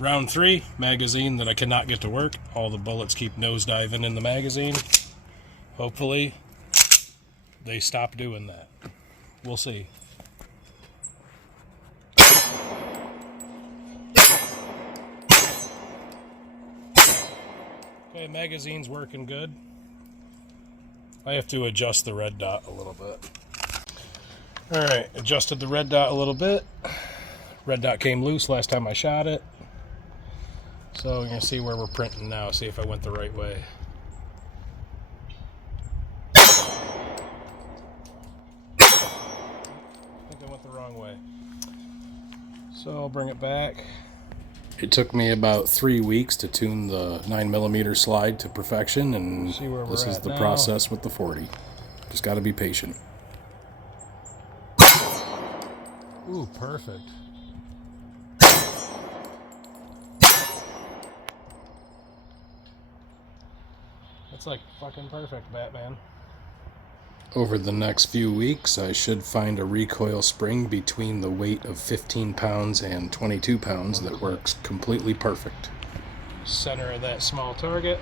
Round 3, magazine that I cannot get to work. All the bullets keep nosediving in the magazine. Hopefully, they stop doing that. We'll see. Okay, magazine's working good. I have to adjust the red dot a little bit. Alright, adjusted the red dot a little bit. Red dot came loose last time I shot it. So we're going to see where we're printing now, see if I went the right way. I think I went the wrong way. So I'll bring it back. It took me about 3 weeks to tune the 9mm slide to perfection, and this is the process with the 40. Just got to be patient. Ooh, perfect. That's like fucking perfect, Batman. Over the next few weeks, I should find a recoil spring between the weight of 15 pounds and 22 pounds that works completely perfect. Center of that small target.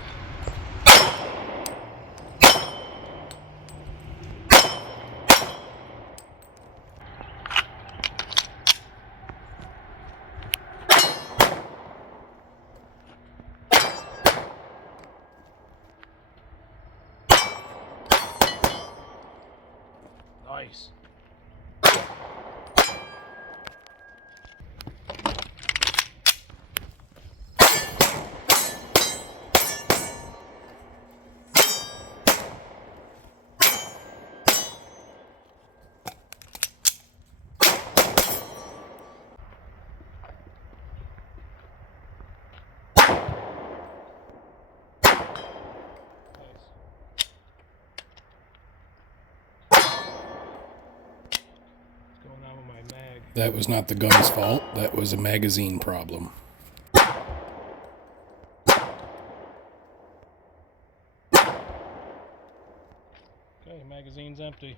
Nice. That was not the gun's fault. That was a magazine problem. Okay, magazine's empty.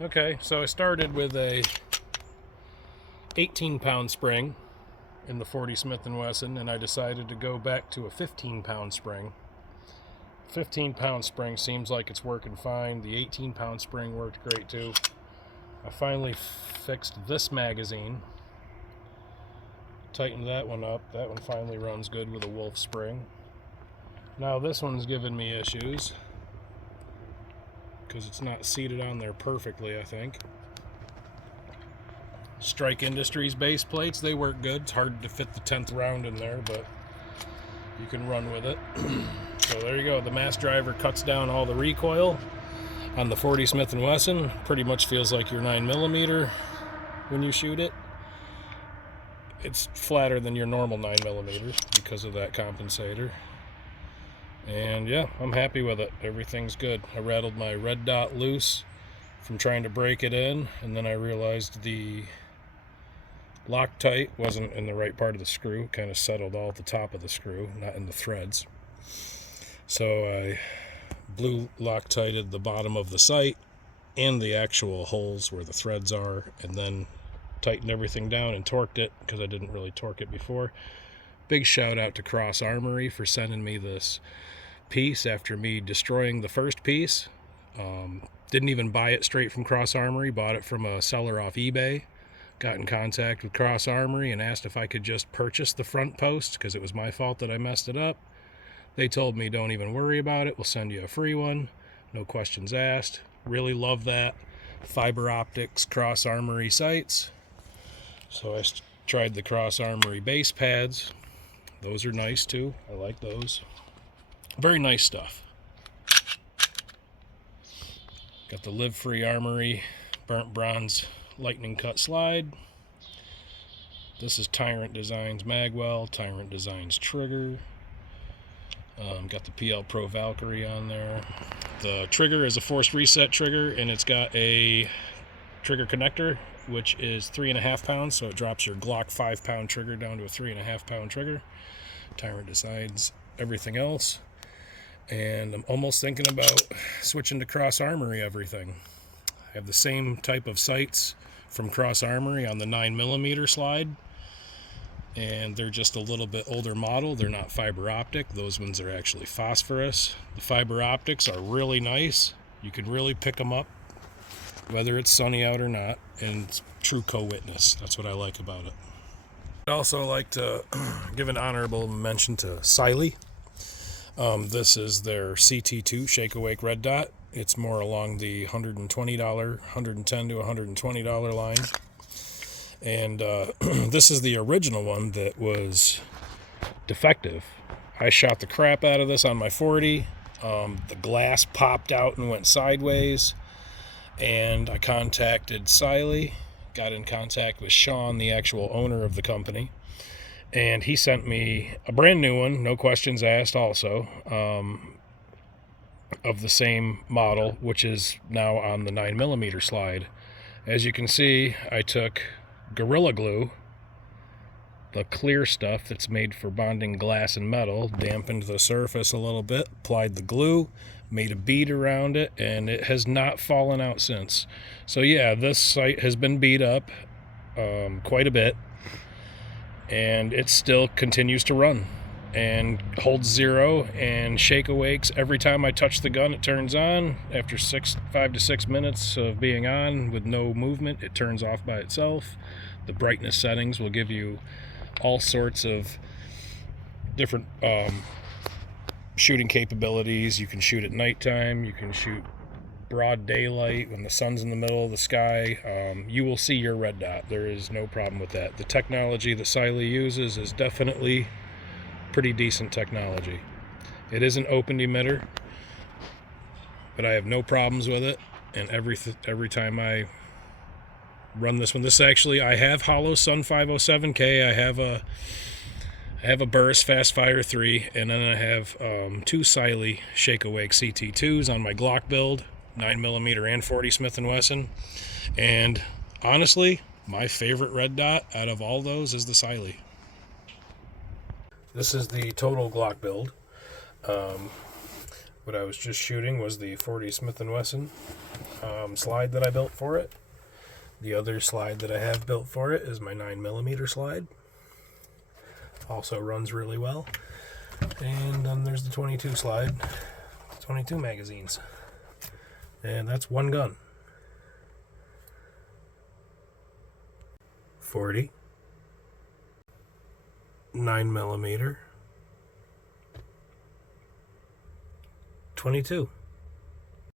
Okay, so I started with a 18-pound spring in the 40 Smith & Wesson, and I decided to go back to a 15-pound spring. 15-pound spring seems like it's working fine. The 18-pound spring worked great too. I finally fixed this magazine, tightened that one up. That one finally runs good with a Wolf spring. Now this one's giving me issues because it's not seated on there perfectly, I think. Strike Industries base plates, they work good. It's hard to fit the 10th round in there, but you can run with it. So there you go. The mass driver cuts down all the recoil on the 40 Smith & Wesson. Pretty much feels like your 9mm when you shoot it. It's flatter than your normal 9mm because of that compensator. And yeah, I'm happy with it. Everything's good. I rattled my red dot loose from trying to break it in, and then I realized the Loctite wasn't in the right part of the screw. It kind of settled all at the top of the screw, not in the threads. So I blue Loctited the bottom of the sight and the actual holes where the threads are, and then tightened everything down and torqued it because I didn't really torque it before. Big shout out to Cross Armory for sending me this piece after me destroying the first piece. Didn't even buy it straight from Cross Armory, bought it from a seller off eBay. Got in contact with Cross Armory and asked if I could just purchase the front post because it was my fault that I messed it up. They told me, don't even worry about it. We'll send you a free one. No questions asked. Really love that. Fiber optics Cross Armory sights. So I tried the Cross Armory base pads. Those are nice too. I like those. Very nice stuff. Got the Live Free Armory burnt bronze lightning cut slide. This is Tyrant Designs magwell, Tyrant Designs trigger. Got the PL Pro Valkyrie on there. The trigger is a forced reset trigger, and it's got a trigger connector, which is 3.5 pounds, so it drops your Glock 5-pound trigger down to a 3.5-pound trigger. Tyrant Designs everything else. And I'm almost thinking about switching to Cross Armory everything. I have the same type of sights from Cross Armory on the 9mm slide. and they're just a little bit older model. They're not fiber optic. Those ones are actually phosphorus. The fiber optics are really nice. You can really pick them up whether it's sunny out or not, and it's true co-witness. That's what I like about it. I'd also like to give an honorable mention to Siley. This is their CT2 Shake Awake Red Dot. It's more along the $120, $110 to $120 line. And this is the original one that was defective. I shot the crap out of this on my 40. The glass popped out and went sideways. And I contacted Siley, got in contact with Sean, the actual owner of the company. And he sent me a brand new one, no questions asked also, of the same model, which is now on the 9mm slide. As you can see, I took Gorilla Glue, the clear stuff that's made for bonding glass and metal, dampened the surface a little bit, applied the glue, made a bead around it, and it has not fallen out since. So yeah, this sight has been beat up quite a bit, and it still continues to run and holds 0 and shake awakes. Every time I touch the gun, it turns on. After 5 to 6 minutes of being on with no movement, it turns off by itself. The brightness settings will give you all sorts of different shooting capabilities. You can shoot at nighttime, you can shoot broad daylight when the sun's in the middle of the sky. You will see your red dot. There is no problem with that. The technology that Siley uses is definitely pretty decent technology. It is an open emitter, but I have no problems with it. And every time I run this one, this actually, I have Hollow Sun 507K. I have a Burris Fast Fire 3, and then I have 2 Siley Shake Awake CT2s on my Glock build, 9mm and 40 Smith & Wesson. And honestly, my favorite red dot out of all those is the Siley. This is the total Glock build. What I was just shooting was the 40 Smith & Wesson slide that I built for it. The other slide that I have built for it is my 9mm slide. Also runs really well. And then there's the 22 slide, 22 magazines. And that's one gun. 40, 9mm, 22.